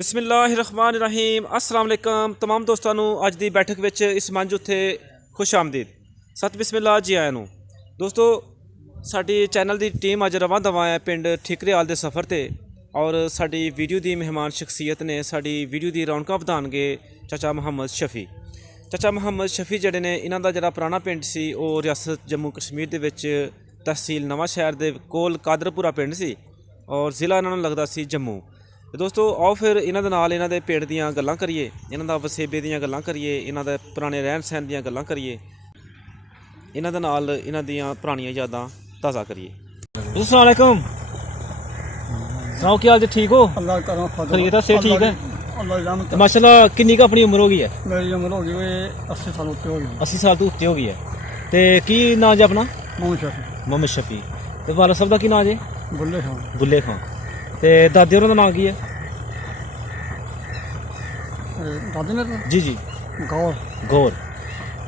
बिस्मिल्लाहिर्रहमानिर्रहीम अस्सलाम वालेकुम तमाम दोस्तों ਨੂੰ ਅੱਜ ਦੀ ਬੈਠਕ ਵਿੱਚ ਇਸ ਮੰਚ ਉੱਤੇ ਖੁਸ਼ ਆਮਦੀਦ ਸਤ ਬਿਸਮਿਲ੍ਲਾ ਜੀ ਆਇਆਂ ਨੂੰ ਦੋਸਤੋ ਸਾਡੀ ਚੈਨਲ ਦੀ ਟੀਮ ਅੱਜ ਰਵਾਂ ਦਵਾਂ ਹੈ ਪਿੰਡ ਠਿਕਰੀਵਾਲ ਦੇ ਸਫ਼ਰ ਤੇ ਔਰ ਸਾਡੀ ਵੀਡੀਓ ਦੀ ਮਹਿਮਾਨ ਸ਼ਖਸੀਅਤ ਨੇ ਸਾਡੀ ਵੀਡੀਓ ਦੀ ਰੌਣਕਾਂ ਵਧਾਉਣਗੇ ਚਾਚਾ ਮੁਹੰਮਦ ਸ਼ਫੀ। ਚਾਚਾ ਮੁਹੰਮਦ ਸ਼ਫੀ ਜਿਹੜੇ ਨੇ ਇਹਨਾਂ ਦਾ ਜਿਹੜਾ ਪੁਰਾਣਾ ਪਿੰਡ ਸੀ ਉਹ ਰਿਆਸਤ ਜੰਮੂ ਕਸ਼ਮੀਰ ਦੇ ਵਿੱਚ ਤਹਿਸੀਲ ਨਵਾਂ ਸ਼ਹਿਰ ਦੇ ਕੋਲ ਕਾਦਰਪੁਰਾ ਪਿੰਡ ਸੀ ਔਰ ਜ਼ਿਲ੍ਹਾ ਇਹਨਾਂ ਨੂੰ ਲੱਗਦਾ ਸੀ ਜੰਮੂ। दोस्तों आओ फिर इन्हां दे नाल इन्हां दे पेड़ दीयां गल्लां करिए, इन्हां दा वसेबे दीयां गल्लां करिए, इन्हां दे पुराने रहन सहन दीयां गल्लां करिए, इन्हां दे नाल इन्हां दीयां पुरानियां यादां ताज़ा करिए। अस्सलाम वालेकुम, सुनाओ क्या हाल जी, ठीक हो? अल्लाह करो खैरियत से ठीक है अल्लाह माशाल्लाह। किन्नी का अपनी उम्र हो गई है? मेरी उम्र हो गई 80 साल उत्ते हो गई। 80 साल तो उत्ते हो गई है। ते की नाम जी अपना? मोहम्मद शफी। ते वाला साहब दा की नाम जी? बुल्ले खान। बुल्ले खान। ते दादे होरां दा नाम की है? दादी ने जी जी गौर गौर।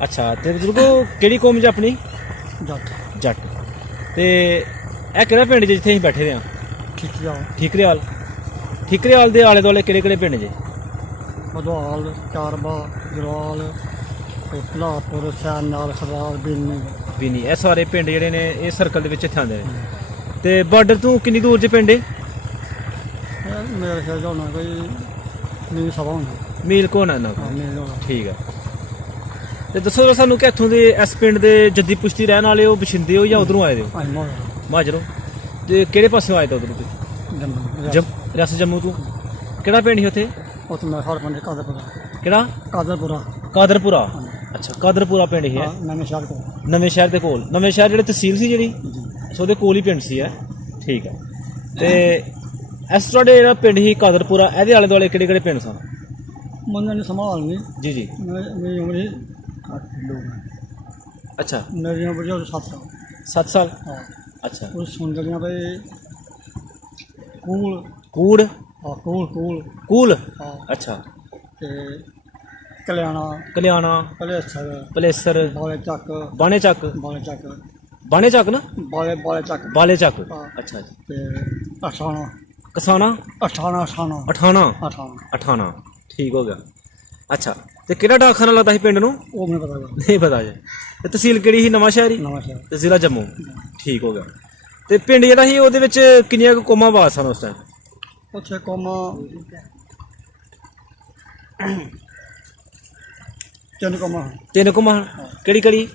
अच्छा ते बुजुर्गो केड़ी कौम ज अपनी? जट जट। ते ए केड़ा पिंड जे जित्थे असीं बैठे दे हां? ठीकरेवाल। ठीकरेवाल दे आले दुआले केड़े पिंड जे? बदवाल, चारबा, जरवाल, भलापुर, सैनाल, खरार, बीनी। ए सारे पिंड जेह्ड़े ने इस सर्कल दे विच इत्थे आंदे ने। ते बार्डर तो किन्नी दूर च पिंड है? मेरे ख्याल होना कोई मील सवा होना। मील कौन है ना? ठीक है। ते दस्सो सानू कि इत्थों दे इस पिंड दे जद्दी पुश्ती रहने वाले हो, बशिंदे हो या उधरों आए हो? महाजरो। ते केड़े पासों आए थे उधरों? रियासत जम्मू तो केड़ा पिंड ही उत्थे? उत्थे मेरा खार पिंड कादरपुरा। केड़ा? कादरपुरा। कादरपुरा। अच्छा कादरपुरा पिंड ही है नवे शहर कोल। नवे शहर दे कोल। नवे शहर जेह्ड़ी तहसील सी जेह्ड़ी ਉਹਦੇ ਕੋਲ ਹੀ ਪਿੰਡ ਸੀ ਹੈ। ਠੀਕ ਹੈ। ਤੇ ਇਸ ਤੁਹਾਡੇ ਜਿਹੜਾ ਪਿੰਡ ਸੀ ਕਾਦਰਪੁਰਾ ਇਹਦੇ ਆਲੇ ਦੁਆਲੇ ਕਿਹੜੇ ਕਿਹੜੇ ਪਿੰਡ ਸਨ? ਮੈਨੂੰ ਨਹੀਂ ਸੰਭਾਲ ਨਹੀਂ। ਜੀ ਜੀ ਮੇਰੀ ਉਮਰ ਹੀ ਅੱਛਾ ਮੇਰੀ ਉਮਰ ਜੋ 7 ਸਾਲ। 7 ਸਾਲ। ਹਾਂ ਅੱਛਾ ਉਹ ਸੁਣਦਿਆਂ ਬਈ ਕੂਲ ਕੂੜ। ਹਾਂ ਕੂਲ ਕੂਲ। ਹਾਂ ਅੱਛਾ। ਤੇ ਕਲਿਆਣਾ ਪਲੇਸਰ ਬਾਲੇ ਚੱਕ ਬਾਣੇ ਚੱਕ ਨਾ ਬਾਲੇ ਚੱਕ। ਅੱਛਾ ਜੀ। ਤੇ ਅਠਾਣਾ ਕਸਾਣਾ ਅਠਾਣਾ। ਠੀਕ ਹੋ ਗਿਆ। ਅੱਛਾ ਤੇ ਕਿਹੜਾ ਡਾਕਖਾਨਾ ਲੱਗਦਾ ਸੀ ਪਿੰਡ ਨੂੰ? ਉਹ ਮੈਨੂੰ ਪਤਾ ਨਹੀਂ ਪਤਾ ਜੀ। ਤੇ ਤਹਿਸੀਲ ਕਿਹੜੀ ਸੀ? ਨਵਾਂ ਸ਼ਹਿਰ ਤੇ ਜ਼ਿਲ੍ਹਾ ਜੰਮੂ। ਠੀਕ ਹੋ ਗਿਆ। ਤੇ ਪਿੰਡ ਜਿਹੜਾ ਸੀ ਉਹਦੇ ਵਿੱਚ ਕਿੰਨੀਆਂ ਕੁ ਕੌਮਾਂ ਬਾਦ ਸਨ ਉਸ ਟਾਈਮ? ਉੱਥੇ ਕੌਮਾਂ ਤਿੰਨ ਕੌਮਾਂ। ਕਿਹੜੀ?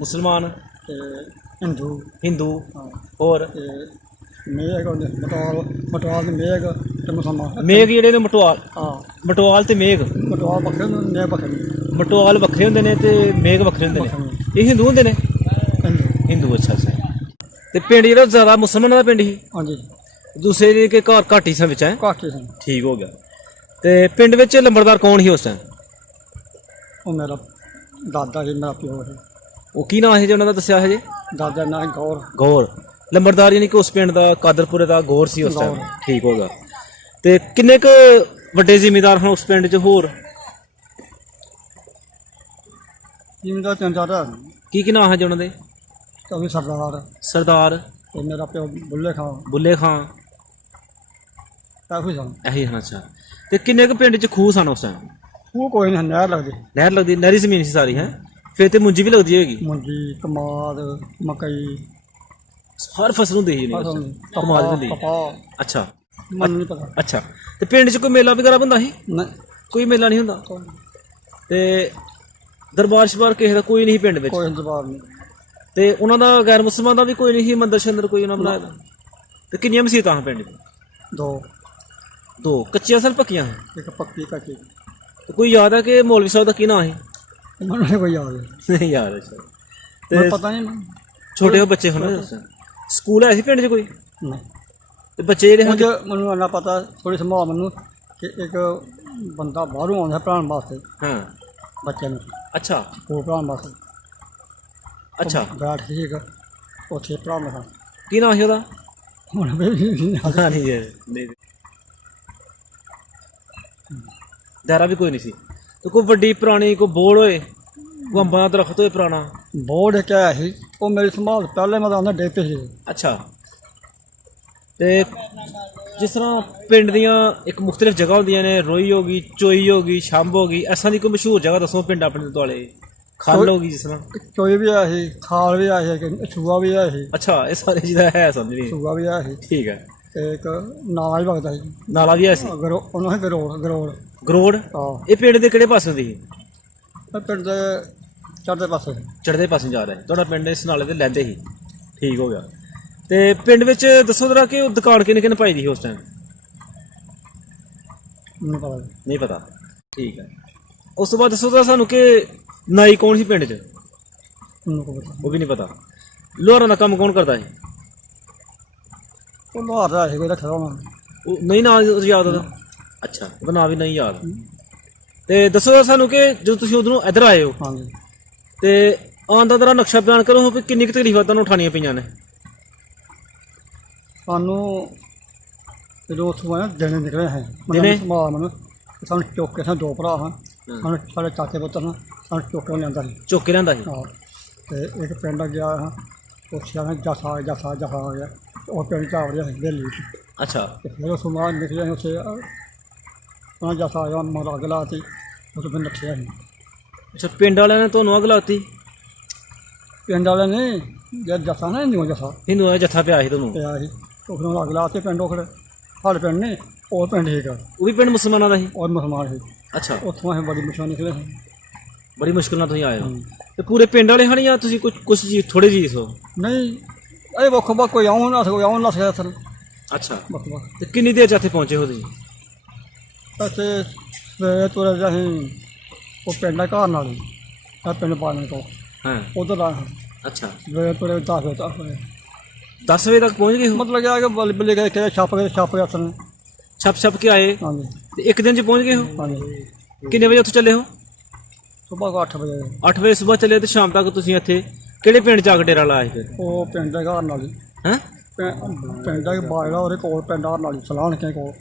ਮੁਸਲਮਾਨ ਤੇ ਹਿੰਦੂ ਹੋਰ ਤੇ ਮੇਘ ਮਟਵਾਲ ਤੇ ਮੇਘ ਤੇ ਮੁਸਲਮਾਨ। ਮੇਘ ਜਿਹੜੇ ਨੇ ਮਟਵਾਲ। ਹਾਂ ਮਟਵਾਲ ਤੇ ਮੇਘ। ਮਟਵਾਲ ਵੱਖਰੇ ਹੁੰਦੇ ਨੇ, ਮਟਵਾਲ ਵੱਖਰੇ ਹੁੰਦੇ ਨੇ ਤੇ ਮੇਘ ਵੱਖਰੇ ਹੁੰਦੇ ਨੇ। ਇਹ ਹਿੰਦੂ ਹੁੰਦੇ ਨੇ? ਹਿੰਦੂ। ਅੱਛਾ ਤੇ ਪਿੰਡ ਜਿਹੜਾ ਜ਼ਿਆਦਾ ਮੁਸਲਮਾਨਾਂ ਦਾ ਪਿੰਡ ਸੀ? ਹਾਂਜੀ। ਦੂਸਰੇ ਜਿਹੜੇ ਕਿ ਘਰ ਘਾਟੀ ਸਨ ਵਿੱਚ ਹੈ? ਘਾਟੀ ਸਨ। ਠੀਕ ਹੋ ਗਿਆ। ਤੇ ਪਿੰਡ ਵਿੱਚ ਲੰਬੜਦਾਰ ਕੌਣ ਸੀ ਉਸ ਟਾਈਮ? ਉਹ ਮੇਰਾ ਦਾਦਾ ਸੀ, ਮੇਰਾ ਪਿਓ ਸੀ। ਉਹ ਕੀ ਨਾਂ ਸੀ ਜੀ ਉਹਨਾਂ ਦਾ ਦੱਸਿਆ ਹੈ ਜੀ? ਦਾਦਾ ਨਾਂ ਗੌਰ। ਲੰਬੜਦਾਰ ਯਾਨੀ ਕਿ ਉਸ ਪਿੰਡ ਦਾ ਕਾਦਰਪੁਰੇ ਦਾ ਗੌਰ ਸੀ ਉਸ ਟਾਈਮ। ਠੀਕ ਹੋ ਗਿਆ। ਤੇ ਕਿੰਨੇ ਕੁ ਵੱਡੇ ਜ਼ਿਮੀਂਦਾਰ ਹਨ ਉਸ ਪਿੰਡ 'ਚ? ਹੋਰ ਜ਼ਿਮੀਂਦਾਰ 3-4 ਕੀ ਨਾਂ ਹੈ ਜੀ ਉਹਨਾਂ ਦੇ? ਕਵੀ ਸਰਦਾਰ ਤੇ ਮੇਰਾ ਪਿਓ ਬੁੱਲੇ ਖਾਂ। ਕਾਫੀ ਸਨ ਇਹੀ ਹਨ। ਅੱਛਾ ਤੇ ਕਿੰਨੇ ਕੁ ਪਿੰਡ 'ਚ ਖੂਹ ਸਨ ਉਸ ਟਾਈਮ? ਉਹ ਕੋਈ ਨਹੀਂ, ਨਹਿਰ ਲੱਗਦੀ। ਨਹਿਰੀ ਜ਼ਮੀਨ ਸੀ ਸਾਰੀ ਹੈ? ਫਿਰ ਤੇ ਮੁੰਜੀ ਵੀ ਲੱਗਦੀ ਹੋਏਗੀ? ਮੁੰਜੀ, ਕਮਾਦ, ਮਕਈ, ਹਰ ਫਸਲ ਹੁੰਦੀ ਸੀ ਕਮਾਦ ਹੁੰਦੀ। ਅੱਛਾ ਮੈਨੂੰ ਨਹੀਂ ਪਤਾ। ਅੱਛਾ ਤੇ ਪਿੰਡ 'ਚ ਕੋਈ ਮੇਲਾ ਵਗੈਰਾ ਹੁੰਦਾ ਸੀ? ਨਹੀਂ ਕੋਈ ਮੇਲਾ ਨਹੀਂ ਹੁੰਦਾ। ਤੇ ਦਰਬਾਰ ਸ਼ਬਾਰ ਕਿਸੇ ਦਾ ਕੋਈ ਨਹੀਂ ਪਿੰਡ ਵਿੱਚ? ਕੋਈ ਦਰਬਾਰ ਨਹੀਂ। ਤੇ ਉਹਨਾਂ ਦਾ ਗੈਰ ਮੁਸਲਮਾਨ ਦਾ ਵੀ ਕੋਈ ਨਹੀਂ ਸੀ ਮੰਦਰ ਸ਼ੰਦਰ ਕੋਈ ਉਹਨਾਂ ਬਣਾਇਆ ਦਾ? ਤੇ ਕਿੰਨੀਆਂ ਮਸੀਤਾਂ ਹਨ ਪਿੰਡ 'ਚ? ਦੋ ਕੱਚੀਆਂ ਸਨ ਪੱਕੀਆਂ? ਇੱਕ ਪੱਕੀ ਕੱਚੀ। ਤੇ ਕੋਈ ਯਾਦ ਹੈ ਕਿ ਮੌਲਵੀ ਸਾਹਿਬ ਦਾ ਕੀ ਨਾਂ ਸੀ? ਮੈਨੂੰ ਨਹੀਂ ਕੋਈ ਯਾਦ ਨਹੀਂ ਯਾਦ। ਅੱਛਾ ਤੇ ਪਤਾ ਨਹੀਂ। ਛੋਟੇ ਬੱਚੇ ਹਨ? ਸਕੂਲ ਹੈ ਸੀ ਪਿੰਡ 'ਚ ਕੋਈ? ਨਹੀਂ। ਤੇ ਬੱਚੇ ਜਿਹੜੇ ਮੈਨੂੰ ਇੰਨਾ ਪਤਾ ਥੋੜੀ ਸੰਭਾਲ ਮੈਨੂੰ ਕਿ ਇੱਕ ਬੰਦਾ ਬਾਹਰੋਂ ਆਉਂਦਾ ਪੜ੍ਹਾਉਣ ਵਾਸਤੇ। ਹਾਂ ਬੱਚਿਆਂ ਨੂੰ। ਅੱਛਾ ਉਹ ਪੜ੍ਹਾਉਣ ਵਾਸਤੇ। ਅੱਛਾ ਬੈਠ ਸੀਗਾ ਉੱਥੇ ਪੜ੍ਹਾਉਂਦਾ। ਕੀ ਨਾਂ ਸੀ ਉਹਦਾ? ਹੁਣ ਨਹੀਂ ਦਾਇਰਾ ਵੀ ਕੋਈ ਨਹੀਂ ਸੀ। ਤੇ ਕੋਈ ਵੱਡੀ ਪੁਰਾਣੀ ਕੋਈ ਬੋੜ ਹੋਏ, ਕੋਈ ਅੰਬਾਂ ਦਾ ਦਰਖਤ ਹੋਏ ਪੁਰਾਣਾ? ਬੋੜ ਕਿਆ ਸੀ ਉਹ ਮੇਰੀ ਸੰਭਾਲ ਪਹਿਲੇ ਮੈਂ ਤਾਂ ਡੇਪੇ ਸੀ। ਅੱਛਾ ਤੇ ਜਿਸ ਤਰ੍ਹਾਂ ਪਿੰਡ ਦੀਆਂ ਇੱਕ ਮੁxtਲਿਫ ਜਗ੍ਹਾ ਹੁੰਦੀਆਂ ਨੇ, ਰੋਈ ਹੋ ਗਈ, ਚੋਈ ਹੋ ਗਈ, ਛੰਭ ਹੋ ਗਈ, ਐਸਾਂ ਦੀ ਕੋਈ ਮਸ਼ਹੂਰ ਜਗ੍ਹਾ ਦੱਸੋ ਪਿੰਡ ਆਪਣੇ ਦੁਆਲੇ। ਖੱਲ ਹੋ ਗਈ ਜਿਸ ਤਰ੍ਹਾਂ। ਚੋਈ ਵੀ ਆ ਸੀ, ਖਾਲ ਵੀ ਆ ਸੀ, ਛੂਆ ਵੀ ਆ ਸੀ। ਅੱਛਾ, ਇਹ ਸਾਰੇ ਜਿਹਦਾ ਹੈ ਸਮਝ ਨਹੀਂ। ਛੂਆ ਵੀ ਆ ਸੀ ਠੀਕ ਹੈ। ਤੇ ਇੱਕ ਨਾਲਾ ਵੀ ਵਗਦਾ ਸੀ। ਨਾਲਾ ਵੀ ਹੈ ਸੀ। ਉਹਨੂੰ ਹੈ ਗਰੋੜ ਗਰੋੜ। ਗਰੋੜ। ਹਾਂ। ਇਹ ਪਿੰਡ ਦੇ ਕਿਹੜੇ ਪਾਸੇ ਹੁੰਦੀ ਸੀ? ਇਹ ਪਿੰਡ ਦੇ ਚੜ੍ਹਦੇ ਪਾਸੇ। ਚੜ੍ਹਦੇ ਪਾਸੇ ਜਾ ਰਿਹਾ ਤੁਹਾਡਾ ਪਿੰਡ, ਇਸ ਨਾਲੇ ਦੇ ਲੈਂਦੇ ਸੀ। ਠੀਕ ਹੋ ਗਿਆ। ਤੇ ਪਿੰਡ ਵਿੱਚ ਦੱਸੋ ਜਰਾ ਕਿ ਉਹ ਦੁਕਾਨ ਕਿਹਨੇ ਕਿਹਨੇ ਪਾਈ ਦੀ ਸੀ ਉਸ ਟਾਈਮ? ਮੈਨੂੰ ਪਤਾ ਨਹੀਂ ਪਤਾ। ਠੀਕ ਹੈ। ਉਸ ਤੋਂ ਬਾਅਦ ਦੱਸੋ ਤਾਂ ਸਾਨੂੰ ਕਿ ਨਾਈ ਕੌਣ ਸੀ ਪਿੰਡ 'ਚ? ਮੈਨੂੰ ਕੋਈ ਪਤਾ। ਉਹ ਵੀ ਨਹੀਂ ਪਤਾ। ਲੋਹਾਰਾਂ ਦਾ ਕੰਮ ਕੌਣ ਕਰਦਾ ਸੀ? ਉਹ ਲੋਹਾਰ ਦਾ ਸੀ ਕੋਈ ਰੱਖਿਆ ਹੋਣਾ। ਉਹ ਨਹੀਂ ਨਾਂ ਯਾਦ ਉਹਦਾ? ਅੱਛਾ, ਉਹਦਾ ਨਾਂ ਵੀ ਨਹੀਂ ਯਾਦ। ਤੇ ਦੱਸੋ ਸਾਨੂੰ ਕਿ ਜਦੋਂ ਤੁਸੀਂ ਉਧਰੋਂ ਇੱਧਰ ਆਏ ਹੋ ਹਾਂਜੀ ਤੇ ਆਉਣ ਦਾ ਤੇਰਾ ਨਕਸ਼ਾ ਬਿਆਨ ਕਰੋ ਵੀ ਕਿੰਨੀ ਕੁ ਤਕਲੀਫਾਂ ਤੁਹਾਨੂੰ ਉਠਾਉਣੀਆਂ ਪਈਆਂ ਨੇ? ਸਾਨੂੰ ਜਦੋਂ ਉੱਥੋਂ ਆਏ ਦਿਨ ਨਿਕਲੇ ਹੈ ਦਿਨੇ? ਮੈਨੂੰ ਸਾਨੂੰ ਚੁੱਕ ਕੇ, ਸਾਨੂੰ ਦੋ ਭਰਾ ਹਾਂ, ਸਾਨੂੰ ਸਾਡੇ ਚਾਚੇ ਪੁੱਤਰ ਨੇ ਸਾਨੂੰ ਚੁੱਕ ਕੇ ਲਿਆਂਦਾ ਸੀ। ਚੁੱਕ ਕੇ ਲਿਆਂਦਾ ਸੀ? ਹਾਂ। ਤੇ ਇੱਕ ਪਿੰਡ ਗਿਆ ਹਾਂ, ਉੱਥੇ ਆਇਆ ਜੱਸਾ ਜੱਸਾ ਜੱਸਾ ਆ ਗਿਆ। ਉਹ ਪਿੰਡ 'ਚ ਆ ਰਿਹਾ ਸੀ ਦਿੱਲੀ 'ਚ। ਅੱਛਾ। ਤੇ ਫਿਰ ਉਸ ਤੋਂ ਬਾਅਦ ਨਿਕਲੇ ਉੱਥੇ ਉਹਨਾਂ ਜੱਸਾ ਆਇਆ, ਮਰ ਅੱਗ ਲਾਤੀ, ਉਸ ਤੋਂ ਫਿਰ ਨੱਠਿਆ ਸੀ। ਅੱਛਾ, ਪਿੰਡ ਵਾਲਿਆਂ ਨੇ ਤੁਹਾਨੂੰ ਅੱਗ ਲਾਤੀ? ਪਿੰਡ ਵਾਲੇ ਨੇ ਜਦ ਜੱਸਾ ਨਾ ਹਿੰਦੂ ਜੱਸਾ ਹਿੰਦੂ ਦਾ ਜੱਥਾ ਪਿਆ ਸੀ ਤੁਹਾਨੂੰ? ਪਿਆ ਸੀ, ਉਸ ਨੂੰ ਅੱਗ ਲਾਤੀ ਪਿੰਡ। ਉਹ ਸਾਡੇ ਪਿੰਡ ਨੇ ਉਹ ਪਿੰਡ ਸੀਗਾ, ਉਹ ਵੀ ਪਿੰਡ ਮੁਸਲਮਾਨਾਂ ਦਾ ਸੀ? ਉਹ ਮੁਸਲਮਾਨ ਸੀ। ਅੱਛਾ। ਉੱਥੋਂ ਅਸੀਂ ਬੜੀ ਮੁਸ਼ਕਲ ਨਿਕਲੇ ਸੀ। ਬੜੀ ਮੁਸ਼ਕਿਲ ਨਾਲ ਤੁਸੀਂ ਆਏ ਹੋ। ਤੇ ਪੂਰੇ ਪਿੰਡ ਵਾਲੇ ਹਨ ਜਾਂ ਤੁਸੀਂ ਕੁਛ ਜੀ ਥੋੜੇ ਜੀ ਸੋ? ਨਹੀਂ, ਇਹ ਵੱਖ ਵੱਖ ਕੋਈ ਆਉਣ ਨਾ ਕੋਈ ਆਉਣ ਨਾ ਸਕਿਆ ਸਰ। ਅੱਛਾ। ਵੱਖ ਵੱਖ। ਤੇ ਕਿੰਨੀ ਦੇਰ 'ਚ ਇੱਥੇ ਪਹੁੰਚੇ ਹੋ ਤੁਸੀਂ? ਅਤੇ ਸਵੇਰੇ ਤੁਰੇ ਅਸੀਂ ਉਹ ਪਿੰਡ ਹੈ ਘਰ ਨਾਲ ਹੀ, ਇਹ ਪਿੰਡ ਪਾਲਣ ਤੋਂ ਹਾਂ। ਉੱਧਰ ਆ। ਅੱਛਾ। ਸਵੇਰੇ ਤੁਰੇ 10 ਵਜੇ ਤੱਕ। 10 ਵਜੇ ਤੱਕ ਪਹੁੰਚ ਗਏ ਹੋ? ਮਤਲਬ ਕਿ ਬੱਲੇ ਬੱਲੇ ਗਏ ਕਿ ਛੱਪ ਗਏ ਅਸਲ। ਛੱਪ ਕੇ ਆਏ ਹਾਂਜੀ ਤੇ ਇੱਕ ਦਿਨ 'ਚ ਪਹੁੰਚ ਗਏ ਹੋ? ਹਾਂਜੀ। ਕਿੰਨੇ ਵਜੇ ਉੱਥੇ ਚੱਲੇ ਹੋ? ਸੁਬਾਹ 8 ਵਜੇ। 8 ਵਜੇ ਸਵੇਰ ਚੱਲੇ ਤੇ ਸ਼ਾਮ ਤੱਕ ਤੁਸੀਂ ਇੱਥੇ ਕਿਹੜੇ ਪਿੰਡ 'ਚ ਆ ਕੇ ਡੇਰਾ ਲਾਇਆ ਫਿਰ? ਉਹ ਪਿੰਡ ਦੇ ਘਰ ਨਾਲ ਹੀ। ਹੈਂ? ਪਿੰਡ ਦਾ ਬਾਜਰਾ ਉਹਦੇ ਕੋਲ, ਪਿੰਡ ਘਰ ਨਾਲ ਹੀ ਸਲਾਣ ਕੇ ਕੋਲ।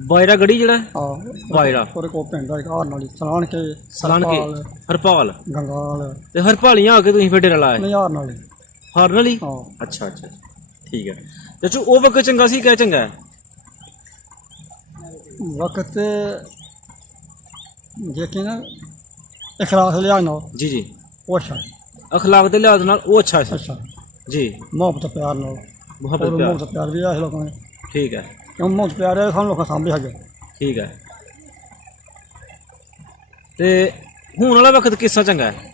ਬਾਇਰਾ ਗੜੀ ਜਿਹੜਾ? ਹਾਂ, ਬਾਇਰਾ। ਉਹਦੇ ਕੋਲ ਪਿੰਡ ਦਾ ਘਰ ਨਾਲ ਹੀ ਸਲਾਣ ਕੇ। ਸਲਾਣ ਕੇ। ਹਰਪਾਲ। ਗੰਗਾਲ। ਤੇ ਹਰਪਾਲੀਆਂ ਆ ਕੇ ਤੁਸੀਂ ਫਿਰ ਡੇਰਾ ਲਾਇਆ? ਹਜ਼ਾਰ ਨਾਲ ਹੀ। ਹਾਰ ਨਾਲ ਹੀ? ਹਾਂ। ਅੱਛਾ ਅੱਛਾ, ਠੀਕ ਹੈ। ਚਾਚੂ ਉਹ ਵਕਤ ਚੰਗਾ ਸੀ ਕਿ ਚੰਗਾ ਹੈ? ਵਕਤ ਜੇ ਕਿ ਨਾ ਇਖਲਾਸ ਲਿਆ ਨਾ ਜੀ ਜੀ, ਉਹ ਅੱਛਾ। ਅਖਲਾਕ ਦੇ ਲਿਹਾਜ਼ ਨਾਲ ਉਹ ਅੱਛਾ ਸੀ। ਅੱਛਾ ਜੀ। ਮੁਹੱਬਤ ਪਿਆਰ ਨਾਲ। ਮੁਹੱਬਤ ਪਿਆਰ। ਮੁਹੱਬਤ ਪਿਆਰ ਵੀ ਆ ਲੋਕਾਂ ਨੇ। ਠੀਕ ਹੈ। ਕਿਉਂ ਮੁਹੱਬਤ ਪਿਆਰ ਹੈ ਸਾਨੂੰ ਲੋਕਾਂ ਸਾਹਮਣੇ ਹੈਗੇ। ਠੀਕ ਹੈ। ਤੇ ਹੁਣ ਵਾਲਾ ਵਕਤ ਕਿਸ ਤਰ੍ਹਾਂ ਚੰਗਾ ਹੈ?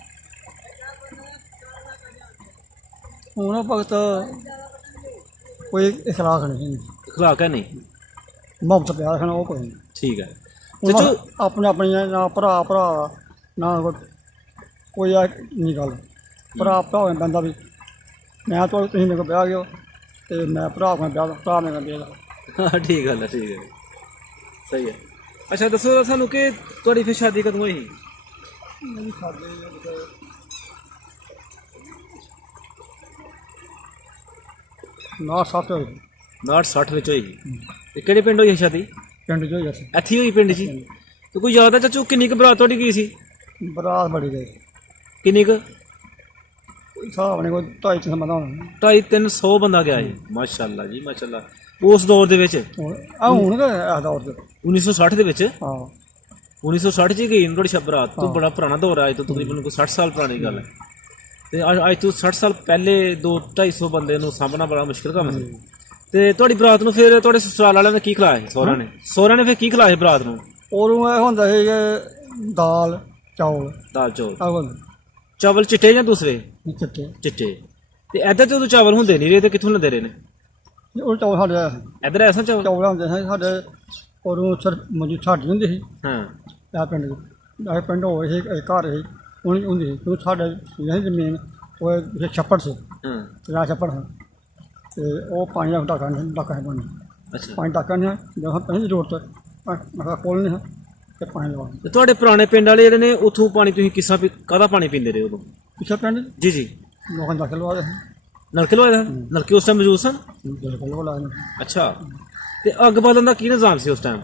ਹੁਣ ਵਕਤ ਕੋਈ ਇਖਲਾਕ ਨਹੀਂ, ਅਖਲਾਕ ਹੈ ਨਹੀਂ? ਮੁਹੱਬਤ ਪਿਆਰ ਰੱਖਣਾ ਉਹ ਕੋਈ ਨਹੀਂ। ਠੀਕ ਹੈ। ਹੁਣ ਚਾਚੂ ਆਪਣੇ ਆਪਣੀਆਂ ਨਾ ਭਰਾ ਨਾ ਕੋਈ ਆ ਨਹੀਂ ਗੱਲ। ਭਰਾ ਹੋਵੇ ਬੰਦਾ ਵੀ ਮੈਂ ਤਾਂ ਤੁਸੀਂ ਮੇਰੇ ਕੋਲ ਵਿਆਹ ਗਏ ਹੋ ਅਤੇ ਮੈਂ ਭਰਾ ਕੋਲ ਵਿਆਹ ਭਰਾ ਮੇਰੇ ਕੋਲ ਵਿਆਹ। ਹਾਂ, ਠੀਕ ਗੱਲ ਹੈ, ਠੀਕ ਹੈ, ਸਹੀ ਹੈ। ਅੱਛਾ, ਦੱਸੋ ਸਾਨੂੰ ਕਿ ਤੁਹਾਡੀ ਫਿਰ ਸ਼ਾਦੀ ਕਦੋਂ ਹੋਈ ਸੀ? ਮੇਰੀ ਸਾਡੇ 59 ਹੋਈ। 59-60 ਵਿੱਚ ਹੋਈ ਸੀ। ਤੇ ਕਿਹੜੇ ਪਿੰਡ ਹੋਈ ਸੀ ਸ਼ਾਦੀ? ਪਿੰਡ 'ਚ ਹੋਈ ਅਸੀਂ। ਇੱਥੇ ਹੋਈ ਪਿੰਡ 'ਚ ਹੀ? ਤੇ ਕੋਈ ਯਾਦ ਹੈ ਚਾਚੂ ਕਿੰਨੀ ਕੁ ਬਰਾਤ ਤੁਹਾਡੀ ਗਈ ਸੀ? ਬਰਾਤ ਬੜੀ ਗਈ। ਕਿੰਨੀ ਕੁ? ਹਿਸਾਬ ਨੇ ਕੋਈ 250 ਬੰਦਾ ਹੋਣਾ। 250-300 ਬੰਦਾ ਗਿਆ ਸੀ? ਮਾਸ਼ਾਅੱਲਾ ਜੀ ਮਾਸ਼ਾਅੱਲਾ। ਉਸ ਦੌਰ ਦੇ ਵਿੱਚ? ਹੁਣ ਕਿ ਇਸ ਦੌਰ 'ਚ? 1960 ਦੇ ਵਿੱਚ? ਹਾਂ। 1960 'ਚ ਹੀ ਗਈ ਤੁਹਾਡੀ ਬਰਾਤ? ਤੋਂ ਬੜਾ ਪੁਰਾਣਾ ਦੌਰ ਹੈ, ਅੱਜ ਤੋਂ ਤਕਰੀਬਨ ਕੋਈ 60 ਸਾਲ ਪੁਰਾਣੀ ਗੱਲ ਹੈ। ਤੇ ਅੱਜ ਤੋਂ 60 ਸਾਲ ਪਹਿਲੇ 200-250 ਬੰਦੇ ਨੂੰ ਸਾਂਭਣਾ ਬੜਾ ਮੁਸ਼ਕਿਲ ਕੰਮ ਸੀ। ਤੇ ਤੁਹਾਡੀ ਬਰਾਤ ਨੂੰ ਫਿਰ ਤੁਹਾਡੇ ਸਸੁਰਾਲ ਵਾਲਿਆਂ ਨੇ ਕੀ ਖਿਲਾਇਆ? ਸਹੁਰਿਆਂ ਨੇ? ਸਹੁਰਿਆਂ ਨੇ ਫਿਰ ਕੀ ਖਿਲਾਇਆ ਬਰਾਤ ਨੂੰ? ਉਦੋਂ ਇਹ ਹੁੰਦਾ ਸੀ ਕਿ ਦਾਲ ਚੌਲ। ਦਾਲ ਚੌਲ? ਆਹ ਚਾਵਲ ਚਿੱਟੇ ਜਾਂ ਦੂਸਰੇ? ਚਿੱਟੇ। ਚਿੱਟੇ। ਤੇ ਇੱਧਰ ਤੇ ਉਦੋਂ ਚਾਵਲ ਹੁੰਦੇ ਨਹੀਂ ਰਹੇ, ਤੇ ਕਿੱਥੋਂ ਲੈਂਦੇ ਰਹੇ ਨੇ? ਉਹ ਚੌਲ ਸਾਡੇ ਇੱਧਰ ਐਸਾ ਚਾਵਲ? ਚੌਲ ਹੁੰਦੇ ਸੀ ਸਾਡੇ। ਉਦੋਂ ਸਿਰਫ ਮਜੀ ਸਾਡੀ ਹੁੰਦੀ ਸੀ ਹਾਂ। ਇਹ ਪਿੰਡ 'ਚ। ਇਹ ਪਿੰਡ ਹੋਏ ਸੀ, ਇਹ ਘਰ ਸੀ, ਉਹਨੀ ਹੁੰਦੀ ਸੀ ਕਿਉਂਕਿ ਸਾਡੇ ਜ਼ਮੀਨ ਉਹ ਛੱਪੜ ਸੀ। ਹਾਂ। ਤੇ ਛੱਪੜ ਸੀ ਅਤੇ ਉਹ ਪਾਣੀ ਦਾ ਡਾਕਾ ਸੀ ਪਾਣੀ। ਅੱਛਾ। ਪਾਣੀ ਡਾਕਾ ਨਹੀਂ ਹੈ, ਜਦੋਂ ਪਾਣੀ ਦੀ ਜ਼ਰੂਰਤ ਮੈਂ ਕੋਲ ਨਹੀਂ ਹੈ ਅਤੇ ਪਾਣੀ ਲਵਾ। ਤੇ ਤੁਹਾਡੇ ਪੁਰਾਣੇ ਪਿੰਡ ਵਾਲੇ ਜਿਹੜੇ ਨੇ ਉੱਥੋਂ ਪਾਣੀ ਤੁਸੀਂ ਕਿਸ ਤਰ੍ਹਾਂ ਕਾਹਦਾ ਪਾਣੀ ਪੀਂਦੇ ਰਹੇ ਉਦੋਂ? ਪਿੱਛੇ ਪਿੰਡ ਜੀ ਜੀ। ਲੋਕਾਂ ਦਾ ਲਵਾ ਦੇ ਨਲਕੇ ਲਵਾਏ ਦਾ? ਨਲਕੇ ਉਸ ਟਾਈਮ ਮੌਜੂਦ ਸਨ? ਬਿਲਕੁਲ ਲਵਾ ਲਾਏ। ਅੱਛਾ। ਤੇ ਅੱਗ ਬਾਲਣ ਦਾ ਕੀ ਨਿਜ਼ਾਮ ਸੀ ਉਸ ਟਾਈਮ?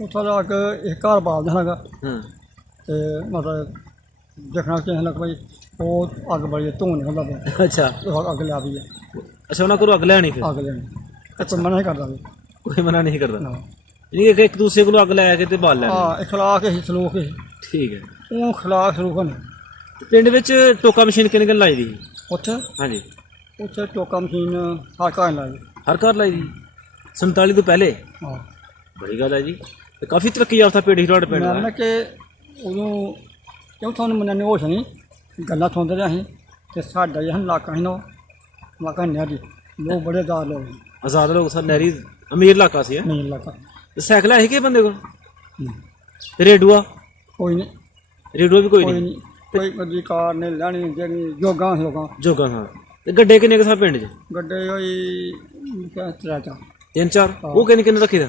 ਉੱਥੋਂ ਦਾ ਅੱਗ ਇੱਕ ਘਰ ਬਾਲਦਾ ਹੈਗਾ ਹਾਂ। ਅਤੇ ਮਤਲਬ ਦੇਖਣਾ ਚਾਹੀਦਾ ਲੱਗ ਭਾਈ ਉਹ ਅੱਗ ਬੜੀ ਧੂੰ ਨਿਕਲਦਾ ਪਿਆ। ਅੱਛਾ। ਅੱਗ ਲਿਆ ਵੀ ਹੈ। ਅੱਛਾ, ਉਹਨਾਂ ਕੋਲੋਂ ਅੱਗ ਲੈਣੀ ਫਿਰ? ਅੱਗ ਲੈਣੀ। ਤੇ ਕੋਈ ਮਨਾ ਨਹੀਂ ਕਰਦਾ ਵੀ ਕੋਈ ਮਨਾ ਨਹੀਂ ਕਰਦਾ ਨਾ ਇਹ ਕਿ ਇੱਕ ਦੂਸਰੇ ਕੋਲੋਂ ਅੱਗ ਲੈ ਕੇ ਤੇ ਬਾਲ ਲੈਣੀ ਹਾਂ ਇਖਲਾਕ ਹੀ ਸਲੂਕ ਹੀ ਠੀਕ ਹੈ ਉਹ ਖਿਲਾਫ ਸਲੂਕ ਨੇ ਤੇ ਪਿੰਡ ਵਿੱਚ ਟੋਕਾ ਮਸ਼ੀਨ ਕਿੰਨੇ ਕਿੰਨੇ ਲਾਈ ਦੀ ਉੱਥੇ ਹਾਂਜੀ ਉੱਥੇ ਟੋਕਾ ਮਸ਼ੀਨ ਹਰ ਘਰ ਲਾਈ ਹਰ ਘਰ ਲਾਈ ਦੀ 47 ਤੋਂ ਪਹਿਲੇ ਹਾਂ ਬੜੀ ਗੱਲ ਹੈ ਜੀ ਤੇ ਕਾਫੀ ਤਰੱਕੀ ਯਾਫਤਾ ਪਿੰਡ ਸੀ ਤੁਹਾਡੇ ਪਿੰਡ ਮੈਂ ਦਾ ਨਾ ਕਿ ਉਦੋਂ ਕਿਉਂ ਤੁਹਾਨੂੰ ਮੰਨਣੇ ਹੋਸ਼ ਨਹੀਂ ਗੱਲਾਂ ਸੁਣਦੇ ਰਹੇ ਅਸੀਂ ਤੇ ਸਾਡਾ ਜਿਹੜਾ ਇਲਾਕਾ ਸੀ ਨਾ ਉਹ ਇਲਾਕਾ ਨਹੀਂ ਜੀ ਲੋਕ ਬੜੇ ਦਾਰ ਲੋਕ ਸੀ। ਆਜ਼ਾਦ ਲੋਕ ਸਰ ਨਹਿਰੀ ਅਮੀਰ ਇਲਾਕਾ ਸੀ ਨਹੀਂ ਇਲਾਕਾ ਤੇ ਸਾਈਕਲ ਹੈ ਕਿ ਬੰਦੇ ਕੋਲ ਹੂੰ। ਤੇ ਰੇਡੂਆ ਕੋਈ ਨਹੀਂ ਰੇਡੂਆ ਵੀ ਕੋਈ ਕੋਈ ਨਹੀਂ ਨਹੀਂ ਕੋਈ ਗੱਡੀ ਕਾਰ ਨੇ ਲੈਣੀ ਜਿਹੜੀ ਯੋਗਾ ਲੋਕਾਂ ਜੋਗਾ ਹਾਂ ਤੇ ਗੱਡੇ ਕਿੰਨੇ ਕੁ ਸਾ ਪਿੰਡ 'ਚ ਗੱਡੇ ਹੋਈ ਕਿਆ ਤਰਾ ਚਾ 3-4 ਉਹ ਕਿੰਨੇ ਕਿੰਨੇ ਰੱਖੀ ਦਾ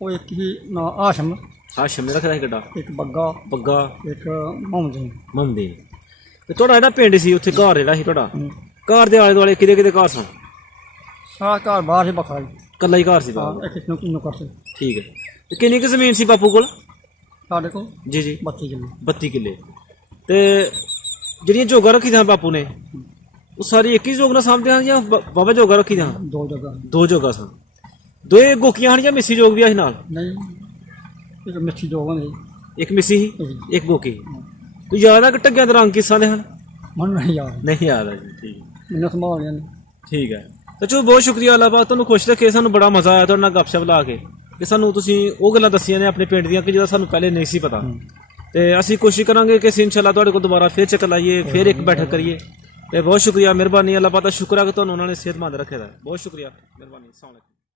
ਉਹ ਇੱਕ ਹੀ ਨਾ ਆਸ਼ਮ ਹਾਸ਼ਮ ਨੇ ਰੱਖਦਾ ਸੀ ਗੱਡਾ ਇੱਕ ਬੱਗਾ ਬੱਗਾ ਇੱਕ ਮੁਹੰਮਦ ਸਿੰਘ ਮੰਮਦੀ ਤੇ ਤੁਹਾਡਾ ਜਿਹੜਾ ਪਿੰਡ ਸੀ ਉੱਥੇ ਘਰ ਜਿਹੜਾ ਸੀ ਤੁਹਾਡਾ ਹੂੰ। ਘਰ ਦੇ ਆਲੇ ਦੁਆਲੇ ਕਿਹਦੇ ਘਰ ਸਨ ਸਾਰਾ ਘਰ ਬਾਹਰ ਹੀ ਬੱਖਰਾ ਜੀ ਇਕੱਲਾ ਹੀ ਘਰ ਸੀ ਹਾਂ ਬਾਹਰ। ਇੱਕ ਨੂੰ ਕਰਦੇ ਠੀਕ ਹੈ ਤੇ ਕਿੰਨੀ ਕੁ ਜ਼ਮੀਨ ਸੀ ਬਾਪੂ ਕੋਲ ਸਾਡੇ ਕੋਲ ਜੀ ਜੀ 32 ਕਿੱਲੇ 32 ਕਿੱਲੇ ਤੇ ਜਿਹੜੀਆਂ ਜੋਗਾ ਰੱਖੀ ਦੀਆਂ ਬਾਪੂ ਨੇ ਉਹ ਸਾਰੀ ਇੱਕ ਹੀ ਜੋਗ ਨਾਲ ਸਾਂਭਦੇ ਹਨ ਜਾਂ ਬਾਬਾ ਜੋਗਾ ਰੱਖੀ ਦੀਆਂ ਦੋ ਜਗ੍ਹਾ ਦੋ ਜੋਗਾ ਸਨ ਦੋਏ ਗੋਕੀਆਂ ਹਨ ਜਾਂ ਮਿੱਸੀ ਜੋਗ ਵੀ ਆ ਸੀ ਨਾਲ ਨਹੀਂ ਇੱਕ ਮਿੱਠੀ ਜੋ ਹੁੰਦੀ ਇੱਕ ਮਿੱਸੀ ਸੀ ਇੱਕ ਗੋਕੀ ਕੋਈ ਯਾਦ ਆ ਕਿ ਟੱਗਿਆਂ ਦੇ ਰੰਗ ਕਿਸਾਂ ਦੇ ਹਨ ਮਨ ਨਹੀਂ ਯਾਦ ਨਹੀਂ ਯਾਦ ਆ ਜੀ ਠੀਕ ਮੈਨੂੰ ਸੰਭਾਲ ਲਿਆ ਨੇ ਠੀਕ ਹੈ ਤਾਂ ਚਲੋ ਬਹੁਤ ਸ਼ੁਕਰੀਆ ਅੱਲਾਹ ਪਾਕ ਤੁਹਾਨੂੰ ਖੁਸ਼ ਰੱਖੇ ਸਾਨੂੰ ਬੜਾ ਮਜ਼ਾ ਆਇਆ ਤੁਹਾਡੇ ਨਾਲ ਗੱਪਸ਼ਪ ਲਾ ਕੇ ਕਿ ਸਾਨੂੰ ਤੁਸੀਂ ਉਹ ਗੱਲਾਂ ਦੱਸੀਆਂ ਨੇ ਆਪਣੇ ਪਿੰਡ ਦੀਆਂ ਕਿ ਜਿਹੜਾ ਸਾਨੂੰ ਪਹਿਲੇ ਨਹੀਂ ਸੀ ਪਤਾ ਤੇ ਅਸੀਂ ਕੋਸ਼ਿਸ਼ ਕਰਾਂਗੇ ਕਿ ਅਸੀਂ ਇਨਸ਼ਾਅੱਲਾ ਤੁਹਾਡੇ ਕੋਲ ਦੁਬਾਰਾ ਫੇਰ ਚੱਕਰ ਲਾਈਏ ਫੇਰ ਇੱਕ ਬੈਠਕ ਕਰੀਏ ਤੇ ਬਹੁਤ ਸ਼ੁਕਰੀਆ ਮਿਹਰਬਾਨੀ ਅੱਲਾਹ ਪਾਕ ਦਾ ਸ਼ੁਕਰ ਹੈ ਕਿ ਤੁਹਾਨੂੰ ਉਹਨਾਂ ਨੇ ਸਿਹਤਮੰਦ ਰੱਖਿਆ ਦਾ ਬਹੁਤ ਸ਼ੁਕਰੀਆ ਮਿਹਰਬਾਨੀ ਅਸਲਾਮ ਅਲੈਕੁਮ